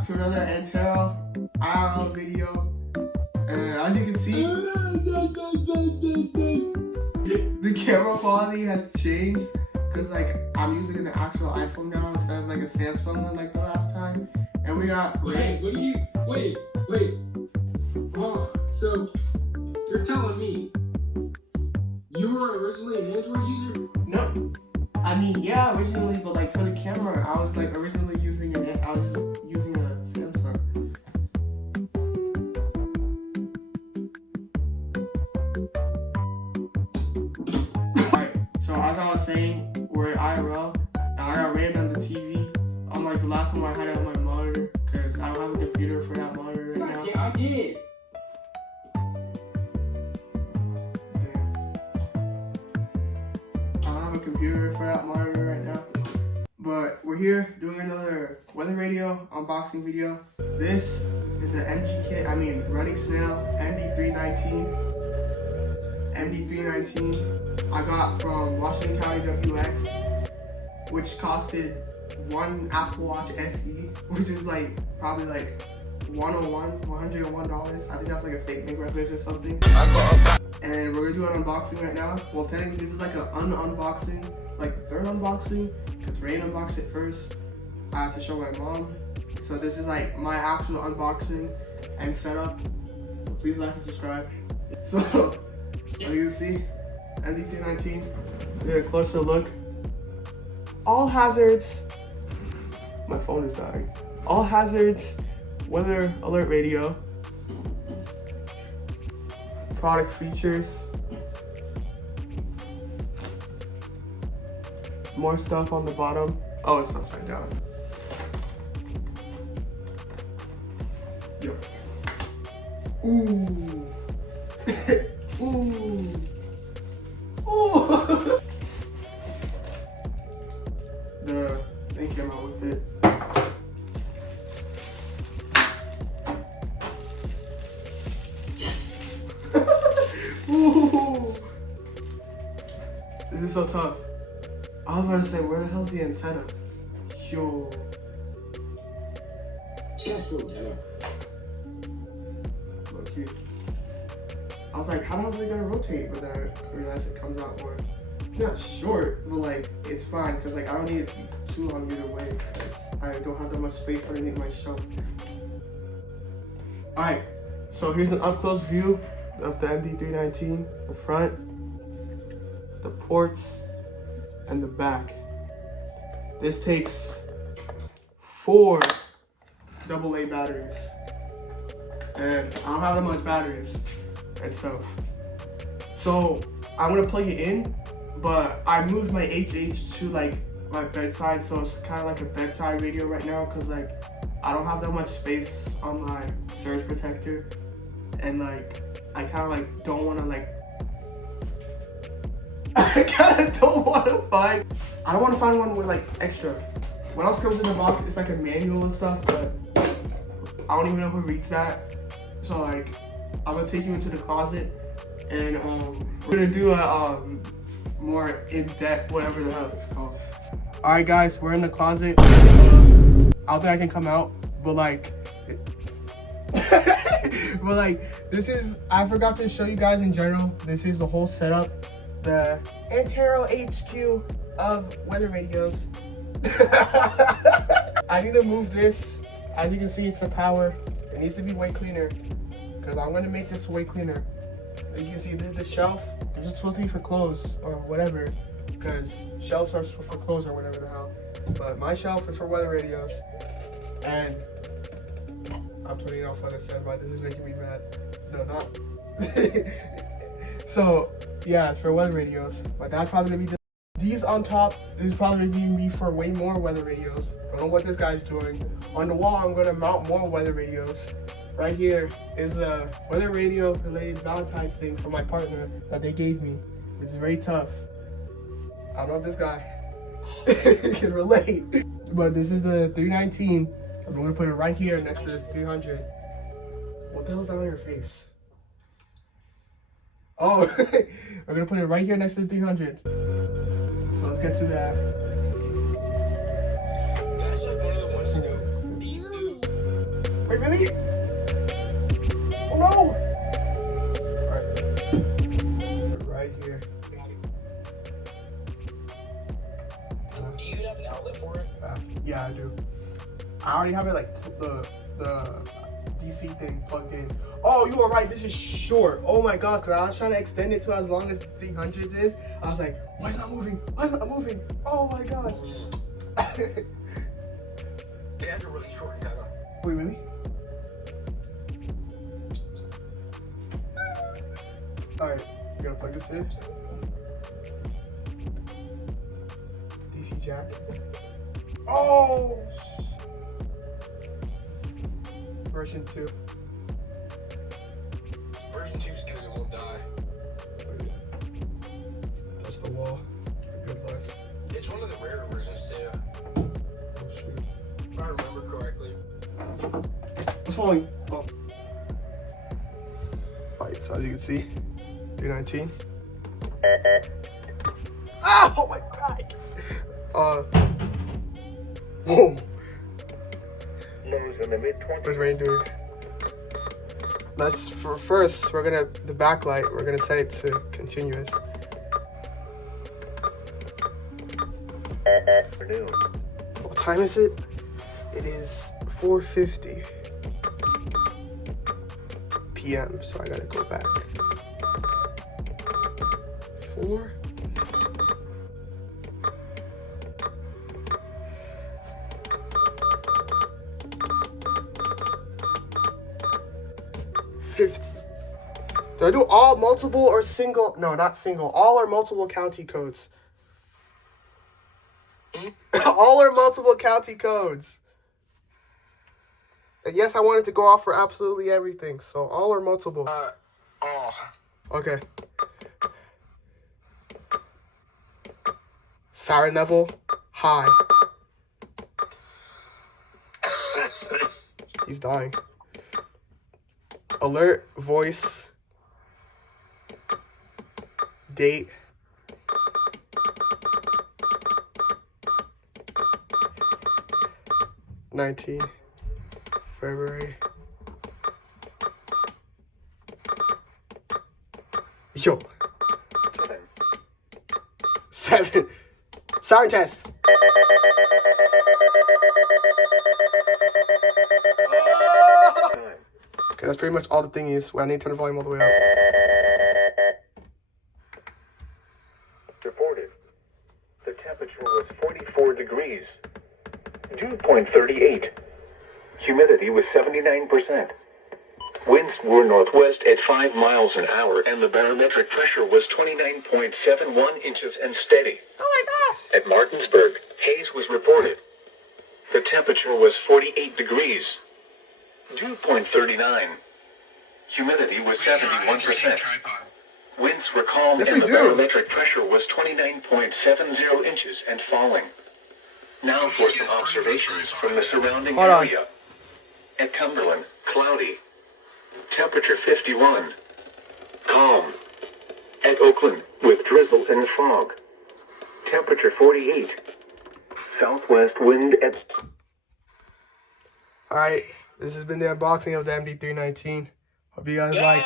back to another Antero IRL video. And as you can see, the camera quality has changed because like I'm using an actual iPhone now instead of like a Samsung one like the last time. And we got wait. Hold on. So you're telling me you were originally an Android user? No. I mean, yeah, originally, but like for the camera, I was like originally using a Samsung. Alright, so as I was saying, we're IRL, and I got rammed on the TV. Unlike the last time I had it on my monitor, because I don't have a computer for that monitor right now. I did. Computer for that monitor right now, but we're here doing another weather radio unboxing video. This is the running snail MD319 I got from Washington County WX, which costed one Apple Watch SE, which is like probably like $101. I think that's like a fake make reference or something. And we're gonna do an unboxing right now. Well, technically this is like an unboxing, like the third unboxing, because Rain unboxed it first. I had to show my mom. So this is like my actual unboxing and setup. Please like and subscribe. So, as you can see, MD319, get a closer look. All hazards, my phone is dying. All hazards, weather alert radio. Product features, more stuff on the bottom. Oh, it's upside down. Yo. Ooh. Ooh. Ooh. The thing came out with it. Ooh. This is so tough. I was about to say, where the hell's the antenna? Yo. Look-key. I was like, how the hell is it gonna rotate? But then I realized it comes out more. It's not short, but like, it's fine. Because like, I don't need it to be too long either way. Because I don't have that much space underneath my shelf. Alright, so here's an up-close view of the MD319, the front, the ports, and the back. This takes 4 AA batteries, and I don't have that much batteries and stuff. So I'm gonna plug it in, but I moved my HH to like my bedside, so it's kind of like a bedside radio right now, cause like I don't have that much space on my surge protector, and like I kind of like don't want to like I don't want to find one with like extra. What else comes in the box? It's like a manual and stuff, but I don't even know who reads that. So like I'm gonna take you into the closet, and we're gonna do a more in-depth whatever the hell it's called. All right guys, we're in the closet. I don't think I can come out, but like but like, this is, I forgot to show you guys in general, this is the whole setup, the Antero HQ of weather radios. I need to move this. As you can see, it's the power. It needs to be way cleaner, because I'm going to make this way cleaner. As you can see, this is the shelf. It's just supposed to be for clothes or whatever, because shelves are for clothes or whatever the hell. But my shelf is for weather radios, and I'm turning off weather standby. This is making me mad. No, not. So, yeah, it's for weather radios. My dad's probably gonna be these on top. This is probably gonna be me for way more weather radios. I don't know what this guy's doing. On the wall, I'm gonna mount more weather radios. Right here is a weather radio related Valentine's thing from my partner that they gave me. It's very tough. I don't know if this guy can relate, but this is the 319. I'm gonna put it right here next to the 300. What the hell is that on your face? Oh, I'm gonna put it right here next to the 300. So let's get to that. Wait, really? Oh no! Alright. Right here. Do you have an outlet for it? Yeah, I do. I already have it like the DC thing plugged in. Oh, you are right. This is short. Oh my gosh, because I was trying to extend it to as long as the 300s is. I was like, why is it not moving? Why is it not moving? Oh my gosh. It has a really short antenna. Wait, really? Alright, you gotta plug this in. DC jack. Oh! Version 2. Version 2's good, it won't die. Oh, yeah. That's the wall. Good luck. It's one of the rarer versions too, Oh, shoot. if I remember correctly. What's falling? Oh. Alright, so as you can see, 319. Ah! Oh my god! Whoa! Lows in the mid-20s. What's Rain doing? First, we're gonna, the backlight, we're gonna set it to continuous. Afternoon. What time is it? It is 4:50 p.m. So I gotta go back. 4. Do I do all multiple or single? No, not single. All or multiple county codes. All or multiple county codes. And yes, I wanted to go off for absolutely everything. So all or multiple. Okay. Siren level high. He's dying. Alert voice. Date. February. Yo. 7. Siren test. Okay, that's pretty much all the thing is. I need to turn the volume all the way up. Reported. The temperature was 44 degrees. Dew point 38. Humidity was 79%. Winds were northwest at 5 miles an hour, and the barometric pressure was 29.71 inches and steady. Oh my gosh! At Martinsburg, haze was reported. The temperature was 48 degrees. Dew point 39. Humidity was 71%. Winds were calm, Yes, and we the do. barometric pressure was 29.70 inches and falling. Now for some observations from the surrounding Hold on. area. At Cumberland, cloudy. Temperature 51. Calm. At Oakland, with drizzle and fog. Temperature 48. Southwest wind at... Alright, this has been the unboxing of the MD319. Hope you guys like.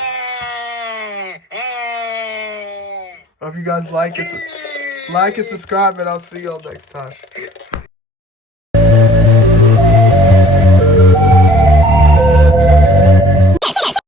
Hope you guys like it. Like and subscribe, and I'll see y'all next time.